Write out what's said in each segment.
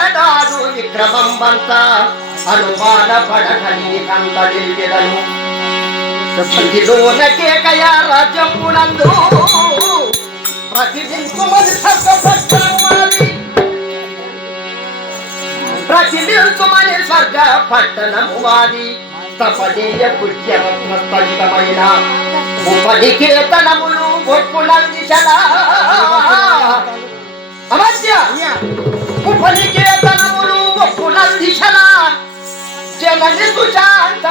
ఏడాదు విక్రమం బంత అనుమాన పడకని కంత తెలియదను సచ్చిలోన కేకయ రాజ్యమునందు ప్రతిదించుమని సర్వపట్టణమాలి ప్రతిదించుమని స్వర్గ పట్టణము వాది తపనీయ పుణ్యరత్నస్థలితమైన ఉపనికేతనములు ఒప్పునందిశలా అమస్య ఉపనికేతనములు ఒప్పునందిశలా జనని సుశాంత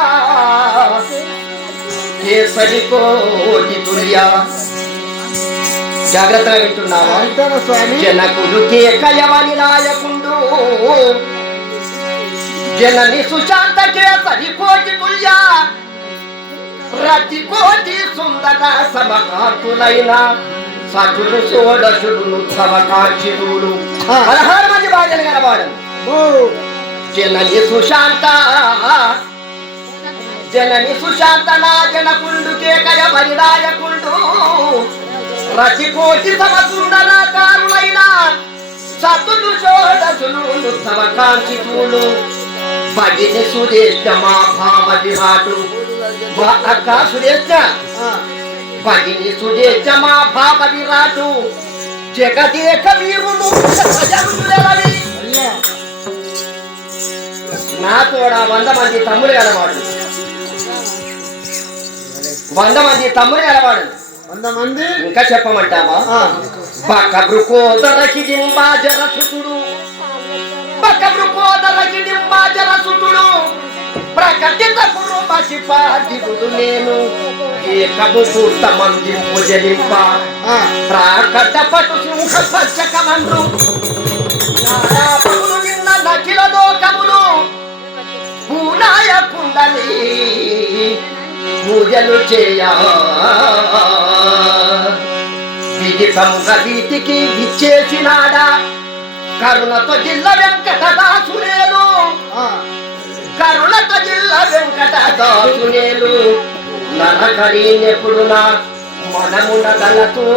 కేసరి కోటి తుల్య జాగ్రత్తగా వింటున్నావా స్వామి జనకులు కేకయవని నాయకుండు జనని సుశాంత కేసరి కోటి తుల్య రతి కోటి సుందర సమకాంతులైన సతులు షోడశులు ఉత్సవకాంక్షితులు 16 మంది భార్యలు కలవాడను జనని సుశాంత జనని సుశాంత నా జనకుండు కేకయ పరిదాయకుండు రతి కోటి సమసుందరాకారులైన సతులు షోడశులు ఉత్సవకాంక్షితులు భగిని సుదేశ మా భామ విరాటు మా అక్క సుదేశ భగిని సుదేశ మా భామ విరాటు జగదేక వీరుడు నా తోడా 100 మంది తమ్ముడు గలవాడు 100 మంది తమ్ముడు గలవాడు 100 మంది ఇంకా చెప్పమంటావా బకబృకోదరకి దింబాజరసుతుడు బకబృకోదరకి దింబాజరసుతుడు ప్రకటిత పురుమశిపాదిగుడు నేను ఏకము పూర్తమందింపు జలింప ప్రాకట పటు సింహ పచ్చకమండ్రు నారాపములు విన్న నకిల లోకములు పూనాయ కుండలి పూజలు చేయా విదితంగా వీటికి విచ్చేసినాడా కరుణతో జిల్ల వెంకటదాసునేలు కరుణతో జిల్ల వెంకటదాసునేలు నరకరీనెప్పుడు నా మనమున గలతో